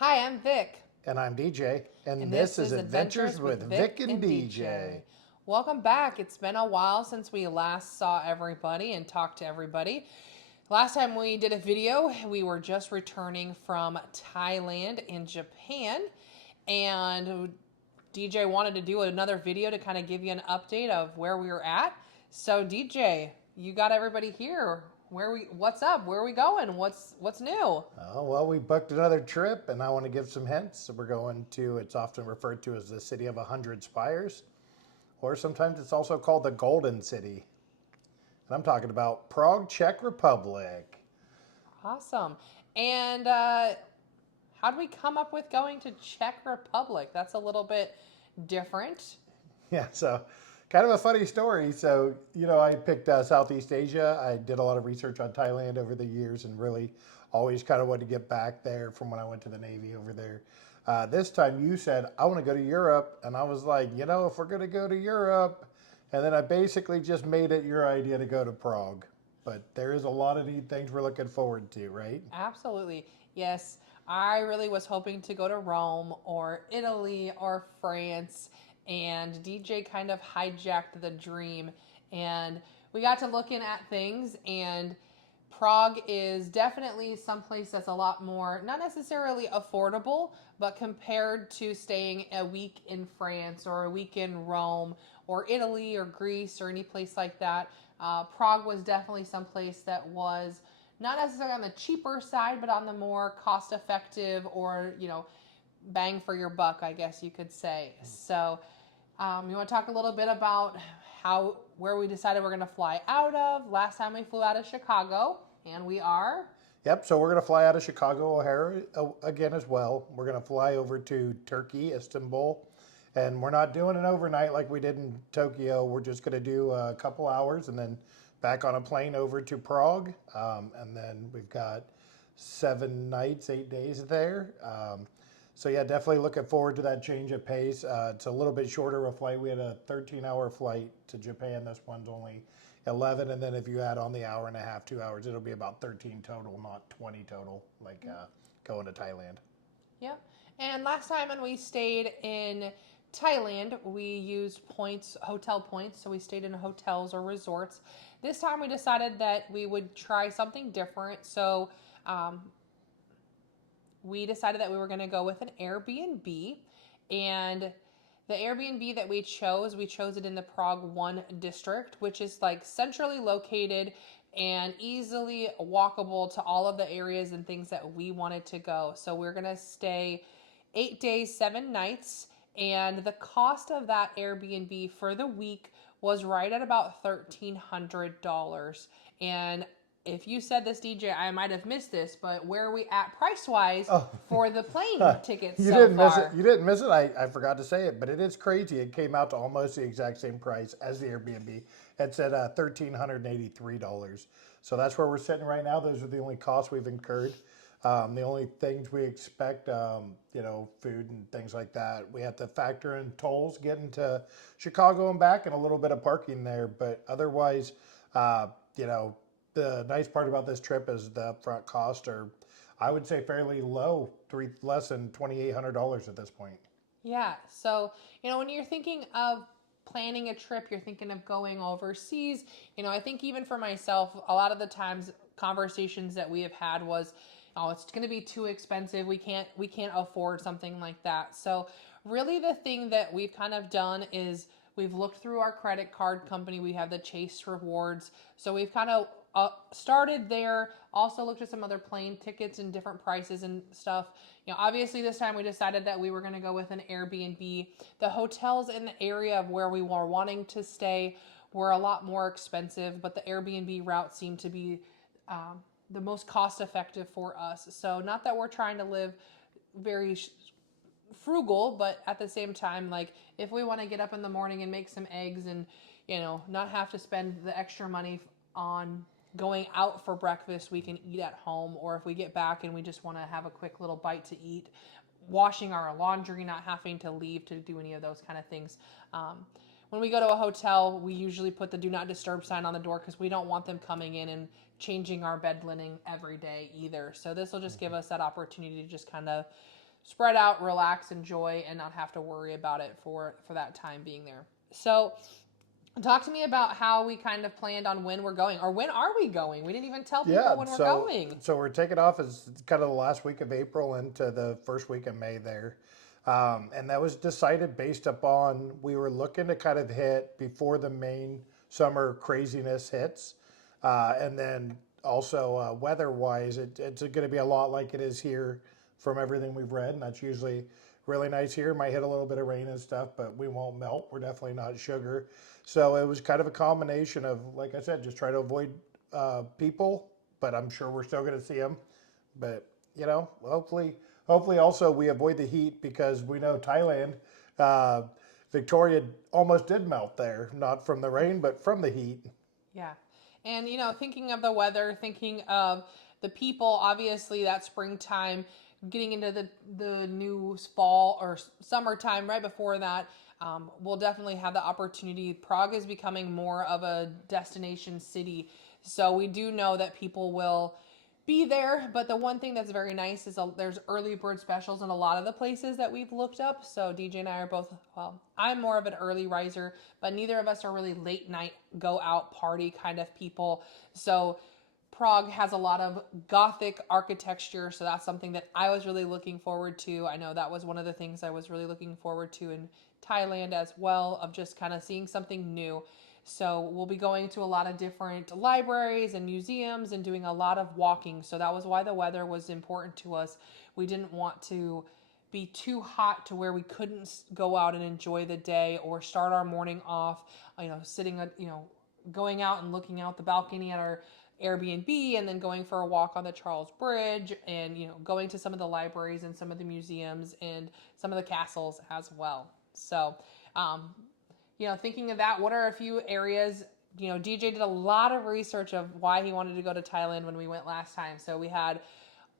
Hi, I'm Vic, And I'm DJ, and and this this is is Adventures Adventures with with Vic Vic and and DJ. DJ. Welcome back. It's been a while since we last saw everybody and talked to everybody. Last time we did a video, we were just returning from Thailand and Japan, and DJ wanted to do another video to kind of give you an update of where we were at. So DJ, you got everybody here. What's up? Where are we going? What's new? Well, we booked another trip, and I want to give some hints. We're going to, it's often referred to as the City of 100 Spires, or sometimes it's also called the Golden City. And I'm talking about Prague, Czech Republic. Awesome. And how did we come up with going to Czech Republic? That's a little bit different. Yeah, so kind of a funny story. So, I picked Southeast Asia. I did a lot of research on Thailand over the years and really always kind of wanted to get back there from when I went to the Navy over there. This time you said, I want to go to Europe. And I was like, if we're going to go to Europe, and then I basically just made it your idea to go to Prague. But there is a lot of neat things we're looking forward to, right? Absolutely. Yes, I really was hoping to go to Rome or Italy or France, and DJ kind of hijacked the dream. And we got to looking at things, and Prague is definitely someplace that's a lot more, not necessarily affordable, but compared to staying a week in France or a week in Rome or Italy or Greece or any place like that, Prague was definitely someplace that was not necessarily on the cheaper side, but on the more cost effective or, bang for your buck, I guess you could say. So, you want to talk a little bit about where we decided we're going to fly out of? Last time we flew out of Chicago, and we are. Yep, so we're going to fly out of Chicago O'Hare again as well. We're going to fly over to Turkey, Istanbul, and we're not doing an overnight like we did in Tokyo. We're just going to do a couple hours and then back on a plane over to Prague. And then we've got 7 nights, 8 days there. So yeah, definitely looking forward to that change of pace. It's a little bit shorter of a flight. We had a 13-hour flight to Japan. This one's only 11, and then if you add on the hour and a half, 2 hours, it'll be about 13 total, not 20 total, like going to Thailand. Yep. And last time when we stayed in Thailand, we used points, hotel points, so we stayed in hotels or resorts. This time we decided that we would try something different. So um, we decided that we were going to go with an Airbnb. And the Airbnb that we chose it in the Prague 1 district, which is like centrally located and easily walkable to all of the areas and things that we wanted to go. So we're going to stay 8 days, 7 nights. And the cost of that Airbnb for the week was right at about $1,300. And if you said this, DJ, I might have missed this, but where are we at price wise Oh, for the plane tickets you so didn't miss it. far? You didn't miss it. I forgot to say it, but it is crazy. It came out to almost the exact same price as the Airbnb. It's at $1,383. So that's where we're sitting right now. Those are the only costs we've incurred. The only things we expect, food and things like that. We have to factor in tolls getting to Chicago and back and a little bit of parking there. But otherwise, uh, you know, the nice part about this trip is the upfront costs are, I would say, fairly low, less than $2,800 at this point. Yeah. So, when you're thinking of planning a trip, you're thinking of going overseas. I think even for myself, a lot of the times conversations that we have had was, oh, it's going to be too expensive. We can't afford something like that. So, really the thing that we've kind of done is we've looked through our credit card company. We have the Chase Rewards. So, we've kind of started there, also looked at some other plane tickets and different prices and stuff. Obviously this time we decided that we were going to go with an Airbnb. The hotels in the area of where we were wanting to stay were a lot more expensive, but the Airbnb route seemed to be the most cost effective for us. So not that we're trying to live very frugal, but at the same time, like if we want to get up in the morning and make some eggs and not have to spend the extra money on going out for breakfast, we can eat at home. Or if we get back and we just want to have a quick little bite to eat, washing our laundry, not having to leave to do any of those kind of things. When we go to a hotel, we usually put the do not disturb sign on the door because we don't want them coming in and changing our bed linen every day either. So this will just give us that opportunity to just kind of spread out, relax, enjoy, and not have to worry about it for that time being there. So talk to me about how we kind of planned on when we're going, or when are we going? We didn't even tell people Yeah, when we're so going. so we're taking off as kind of the last week of April into the first week of May there. And that was decided based upon we were looking to kind of hit before the main summer craziness hits. And then also weather wise, it's going to be a lot like it is here from everything we've read. And that's usually really nice here. Might hit a little bit of rain and stuff, but we won't melt. We're definitely not sugar. So it was kind of a combination of, like I said, just try to avoid people, but I'm sure we're still going to see them. But hopefully also we avoid the heat because we know Thailand, uh, Victoria almost did melt there, not from the rain, but from the heat. Yeah. And, thinking of the weather, thinking of the people, obviously that springtime, getting into the new fall or summertime right before that, we'll definitely have the opportunity. Prague is becoming more of a destination city. So we do know that people will be there. But the one thing that's very nice is there's early bird specials in a lot of the places that we've looked up. So DJ and I are both, well, I'm more of an early riser, but neither of us are really late night go out party kind of people. So Prague has a lot of Gothic architecture, so that's something that I was really looking forward to. I know that was one of the things I was really looking forward to in Thailand as well, of just kind of seeing something new. So we'll be going to a lot of different libraries and museums and doing a lot of walking. So that was why the weather was important to us. We didn't want to be too hot to where we couldn't go out and enjoy the day or start our morning off, sitting, going out and looking out the balcony at our Airbnb and then going for a walk on the Charles Bridge and going to some of the libraries and some of the museums and some of the castles as well. So, thinking of that, what are a few areas? DJ did a lot of research of why he wanted to go to Thailand when we went last time. So we had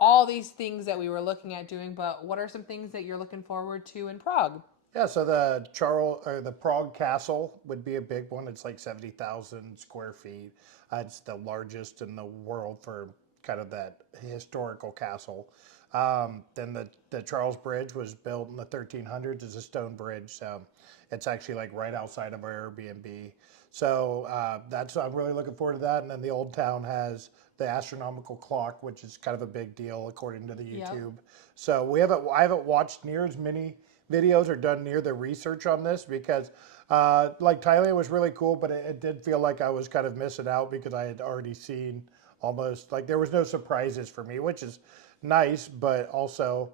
all these things that we were looking at doing, but what are some things that you're looking forward to in Prague? Yeah, so the Prague Castle would be a big one. It's like 70,000 square feet. It's the largest in the world for kind of that historical castle. Then the Charles Bridge was built in the 1300s as a stone bridge. So it's actually like right outside of our Airbnb. So that's I'm really looking forward to that. And then the Old Town has the astronomical clock, which is kind of a big deal according to the Yep. YouTube. So I haven't watched near as many videos or done near the research on this because like Thailand was really cool, but it did feel like I was kind of missing out because I had already seen almost like there was no surprises for me, which is nice, but also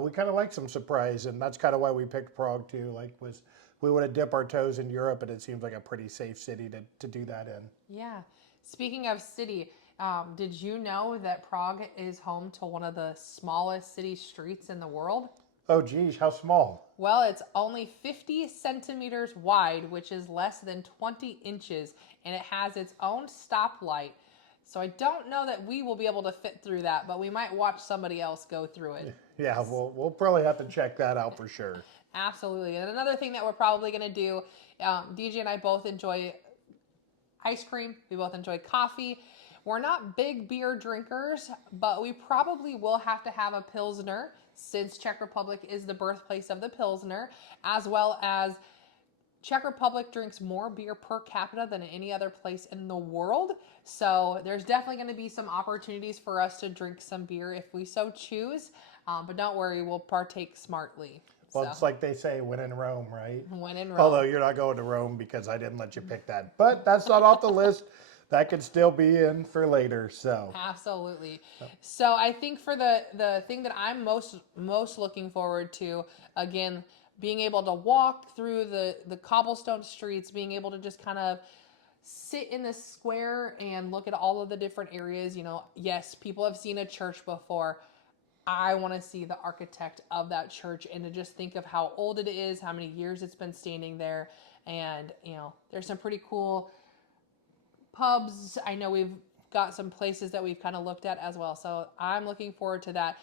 we kind of like some surprise, and that's kind of why we picked Prague too. Like was we want to dip our toes in Europe, and it seems like a pretty safe city to do that in. Yeah. Speaking of city, did you know that Prague is home to one of the smallest city streets in the world? Oh geez, how small? Well, it's only 50 centimeters wide, which is less than 20 inches, and it has its own stoplight. So I don't know that we will be able to fit through that, but we might watch somebody else go through it. Yeah, we'll probably have to check that out for sure. Absolutely. And another thing that we're probably going to do, DJ and I both enjoy ice cream. We both enjoy coffee. We're not big beer drinkers, but we probably will have to have a Pilsner since Czech Republic is the birthplace of the Pilsner, as well as Czech Republic drinks more beer per capita than any other place in the world. So there's definitely going to be some opportunities for us to drink some beer if we so choose. But don't worry, we'll partake smartly. Well, So, it's like they say, when in Rome, right? when in Although Rome. you're not going to Rome because I didn't let you pick that. But that's not off the list. That could still be in for later. So, Absolutely. So I think for the thing that I'm most looking forward to, again, being able to walk through the cobblestone streets, being able to just kind of sit in the square and look at all of the different areas. Yes, people have seen a church before. I want to see the architect of that church and to just think of how old it is, how many years it's been standing there. And, there's some pretty cool pubs. I know we've got some places that we've kind of looked at as well. So I'm looking forward to that.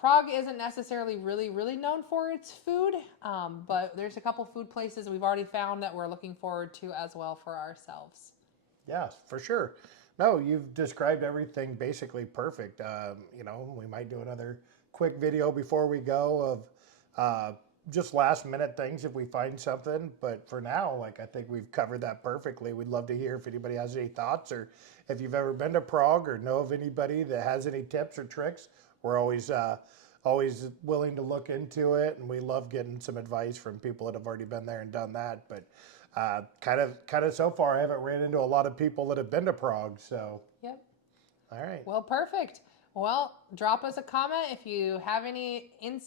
Prague isn't necessarily really, really known for its food, but there's a couple food places we've already found that we're looking forward to as well for ourselves. yeah, for sure. No, you've described everything basically perfect. We might do another quick video before we go of just last minute things if we find something. But for now, like I think we've covered that perfectly. We'd love to hear if anybody has any thoughts, or if you've ever been to Prague or know of anybody that has any tips or tricks. We're always willing to look into it, and we love getting some advice from people that have already been there and done that. But kind of so far, I haven't ran into a lot of people that have been to Prague. So, Yep. all right. Well, perfect. Well, drop us a comment if you have any insight